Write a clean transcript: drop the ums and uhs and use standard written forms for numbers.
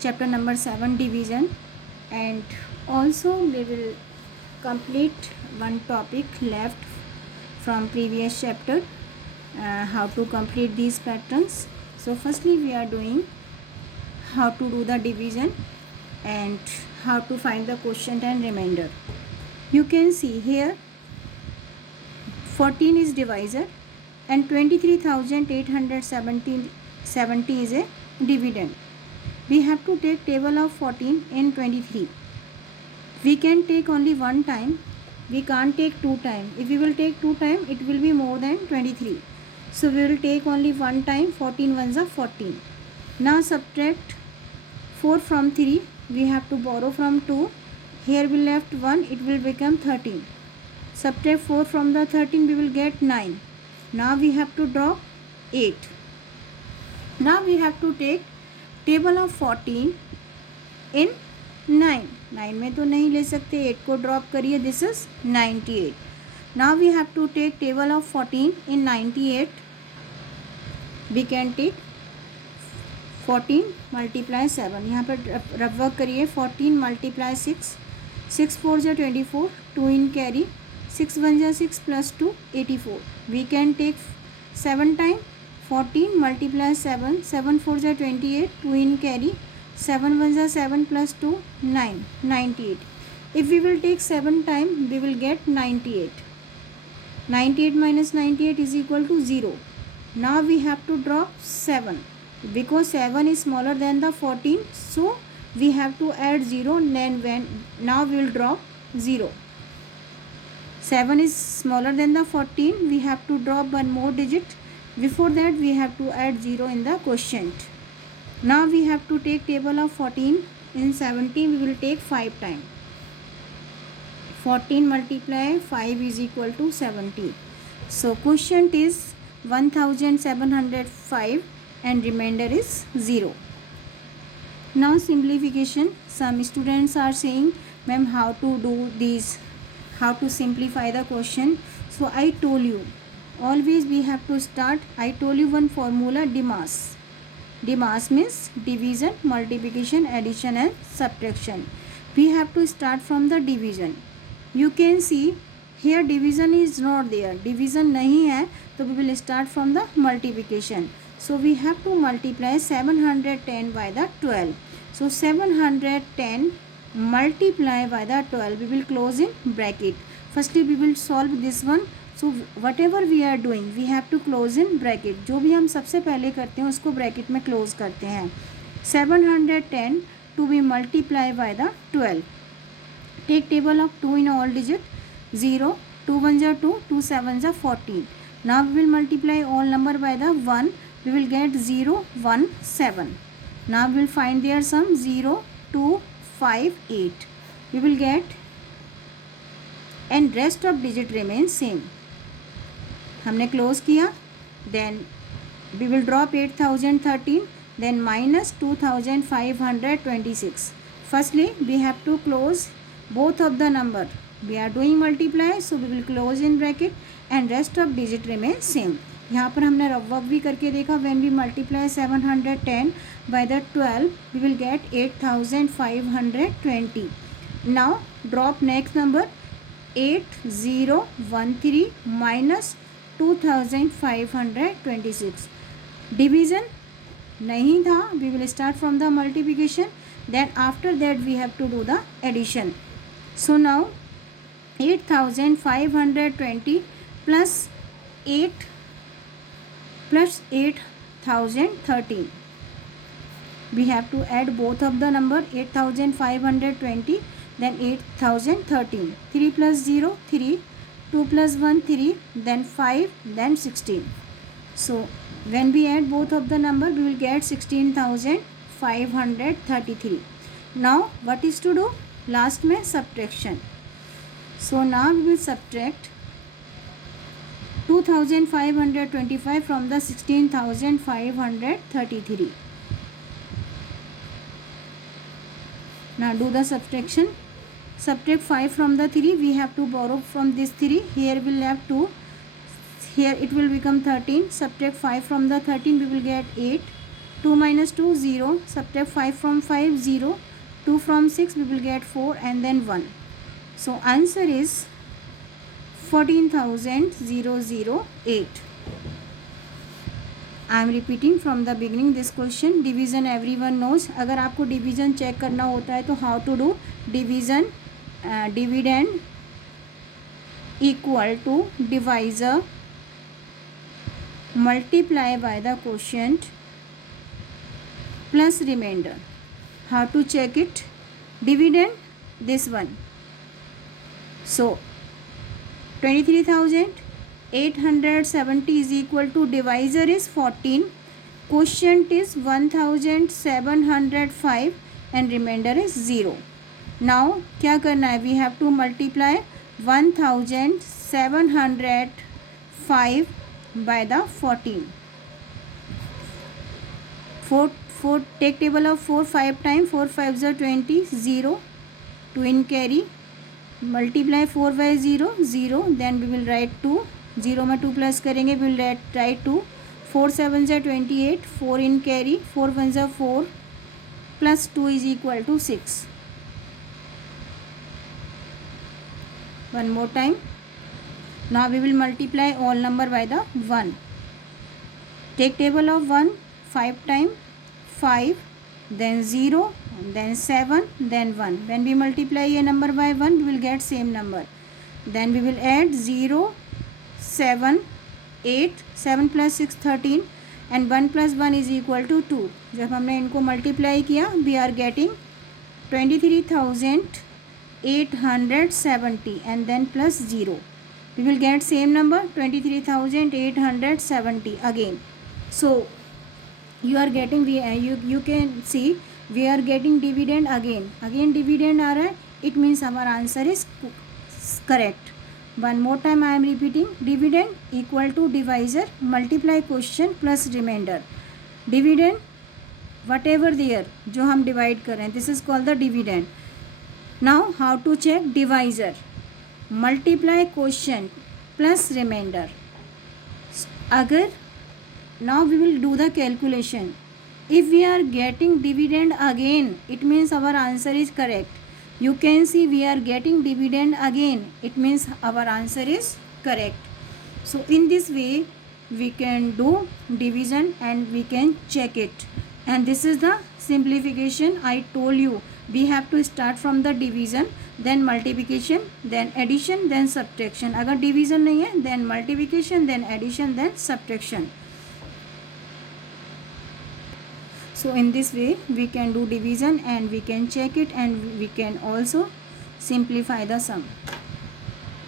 chapter number 7 division, and also we will complete one topic left from previous chapter, how to complete these patterns. So firstly we are doing how to do the division and how to find the quotient and remainder. You can see here 14 is divisor and 23,870 is a dividend. We have to take table of 14 in 23. We can take only one time. We can't take two time. If we will take two time, it will be more than 23. So we will take only one time. 14 ones are 14. Now subtract 4 from 3. We have to borrow from 2. Here we left 1. It will become 13. Subtract 4 from the 13. We will get 9. Now we have to draw 8. Now we have to take table of 14 इन 9 में तो नहीं ले सकते, 8 को drop करिए, this is 98. Now we have to take table of 14 in 98. We can take 14 multiply 7. यहाँ पर rough work करिए. 14 मल्टीप्लाई 6, 6 4 जा 24, 2 इन कैरी, 6 1 जा 6 plus 2 84. We can take 7 time. 14 multiply 7, 7 4 जा 28, 2 in carry, 7 1 जा 7 plus 2, 9, 98. If we will take 7 time, we will get 98. 98 minus 98 is equal to 0. Now we have to drop 7. Because 7 is smaller than the 14, so we have to add 0. Now we will drop 0. 7 is smaller than the 14, we have to drop one more digit. Before that we have to add 0 in the quotient. Now we have to take table of 14 in 17. We will take 5 time. 14 multiply 5 is equal to 70. So quotient is 1705 and remainder is 0. Now simplification. Some students are saying, ma'am, how to do these, how to simplify the quotient. So I told you, always we have to start. I told you one formula, DMAS. DMAS means division, multiplication, addition and subtraction. We have to start from the division. You can see here division is not there. Division नहीं है, तो we will start from the multiplication. So we have to multiply 710 by the 12. So 710 multiply by the 12. We will close in bracket. Firstly we will solve this one. So whatever we are doing we have to close in bracket. जो भी हम सबसे पहले करते हैं उसको bracket में close करते हैं. 710 to be multiply by the 12. Take table of 2 in all digit. 0, 2 1 जा 2, 2 7 जा 14. Now we will multiply all number by the 1. We will get 0 1 7. Now we will find their sum. 0 2 5 8. We will get and rest of digit remain same. हमने close किया. Then we will drop 8013. Then minus 2526. Firstly we have to close both of the number. We are doing multiply, so we will close in bracket and rest of digit remain same. यहाँ पर हमने rough work भी करके देखा. When we multiply 710 by the 12 we will get 8520. Now drop next number 8013 minus 2526. Division नहीं था. We will start from the multiplication. Then after that we have to do the addition. So now 8520 plus 8013. we have to add both of the number. 8520 then 8013. 3 plus 0 3, 2 plus 1 3, then 5, then 16. So when we add both of the number we will get 16,533. Now what is to do? Last में subtraction. So now we will subtract 2525 from the 16,533. Now do the subtraction. Subtract 5 from the 3. We have to borrow from this 3. Here we will have 2. Here it will become 13. Subtract 5 from the 13. We will get 8. 2 minus 2 0, subtract 5 from 5 0, 2 from 6 we will get 4 and then 1. So answer is 14,008. I am repeating from the beginning this question. Division everyone knows. अगर आपको division check करना होता है तो how to do division, dividend equal to divisor multiply by the quotient plus remainder. How to check it? Dividend, this one. So 23,870 is equal to divisor is 14, quotient is 1,705 and remainder is 0. Now क्या करना है? We have to multiply 1,705 by the 14. 4 take table of 4 5 times. 4 5s are 20, 0, 2 in carry, multiply 4 by 0 0, then we will write 2, 0 में 2 plus करेंगे, we will write 2, 4 7s are 28, 4 in carry, 4 1s are 4 plus 2 is equal to 6. One more time. Now we will multiply all number by the 1. Take table of 1 5 times, 5, then 0, then 7, then 1. When we multiply a number by 1 we will get same number. Then we will add 0, 7, 8, 7 plus 6 13 and 1 plus 1 is equal to 2. जब हमने इनको multiply किया we are getting 23,870 and then plus 0. We will get same number 23,870 again. So you are getting you can see we are getting dividend again dividend आ रहा है. It means our answer is correct. One more time I am repeating. Dividend equal to divisor multiply quotient plus remainder. Dividend whatever there जो हम divide कर रहे हैं, this is called the dividend. Now how to check? Divisor multiply quotient plus remainder. अगर now we will do the calculation. If we are getting dividend again, it means our answer is correct. You can see we are getting dividend again, it means our answer is correct. So in this way we can do division and we can check it. And this is the simplification I told you. We have to start from the division, then multiplication, then addition, then subtraction. अगर division नहीं है then multiplication, then addition, then subtraction. So in this way we can do division and we can check it and we can also simplify the sum.